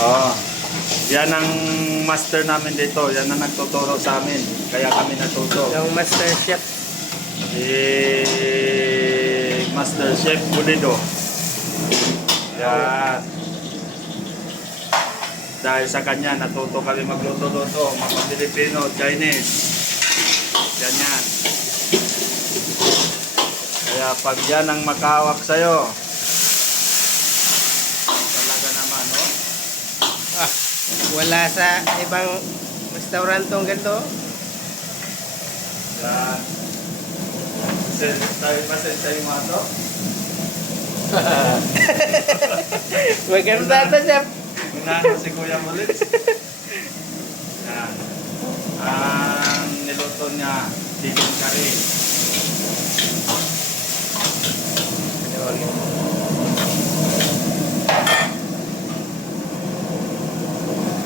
Oh. Yan ang master namin dito. Yan ang nagtuturo sa amin. Kaya kami natuto. Yung master chef. Master Chef Pulido. Yan. Dahil sa kanya, natuto kami magluto-luto. Mga Pilipino, Chinese. Ganyan. Kaya pag yan ang makahawak sa'yo, talaga naman, no? Ah, wala sa ibang restaurantong ganito. Yan. Tayo pasensya yung mga to. Maganda ito, chef. Unahan si Kuya Mulit. Yan. Ang niluto niya, chicken curry. Yun.